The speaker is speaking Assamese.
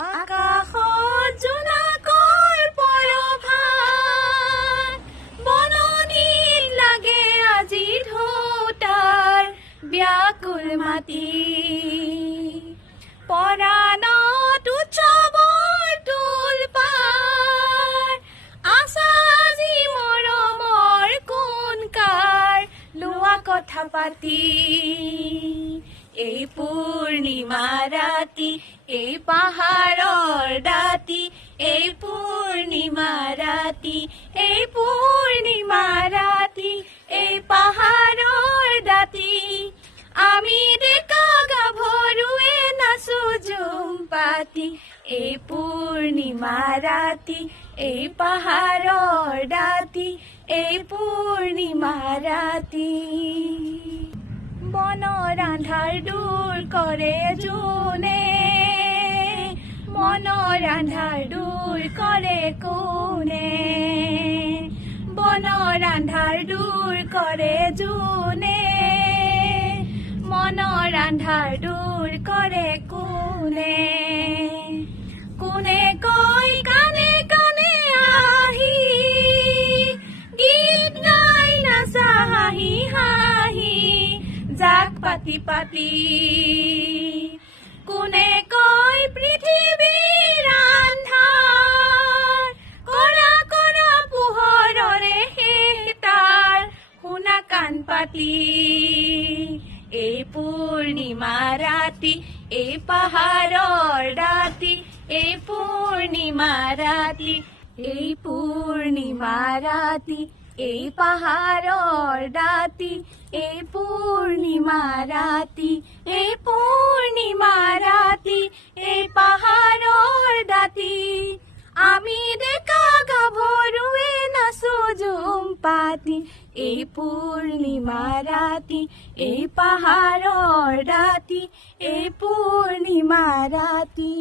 আকাশত জোনাকৰ পৰভাত, বননিত লাগে আজি ঢৌতাৰ ব্যাকুল মাটি। পৰাণত উৎসৱৰ তোলপাৰ, আশা আজি মৰমৰ কোনকাৰ লোৱা কথা পাতি। এই পূৰ্ণিমা ৰাতি, এই পাহাৰৰ দাঁতি, এই পূৰ্ণিমা ৰাতি, এই পূৰ্ণিমা ৰাতি, এই পাহাৰৰ দাঁতি, আমি ডেকা গাভৰুৱে নাচো জুম পাতি। এই পূৰ্ণিমা ৰাতি, এই পাহাৰৰ দাঁতি, এই পূৰ্ণিমা ৰাতি। বনৰ আন্ধাৰ দূৰ কৰে জোনে, মনৰ আন্ধাৰ দূৰ কৰে কোনে। বনৰ আন্ধাৰ দূৰ কৰে জোনে, মনৰ আন্ধাৰ দূৰ কৰে কোনে। কোনে কয় কানে কানে আহি, গীত গাই নাচা হাঁহি হাঁহি, জাক পাতি পাতি। কোনে কয় পৃথিৱীৰ আন্ধাৰ, কৰা কৰা পোহৰৰে শেষ তাৰ, শুনা কাণ পাতি। এই পূৰ্ণিমা ৰাতি, এই পাহাৰৰ দাঁতি, এই পূৰ্ণিমা ৰাতি, এই পূৰ্ণিমা ৰাতি, এই পাহাৰৰ দাঁতি, এই পূৰ্ণিমা ৰাতি, এই পূৰ্ণিমা ৰাতি, এই পাহাৰৰ দাঁতি, আমি ডেকা গাভৰুৱে নাচো জুম পাতি। এই পূৰ্ণিমা ৰাতি, এই পাহাৰৰ দাঁতি, এই পূৰ্ণিমা ৰাতি।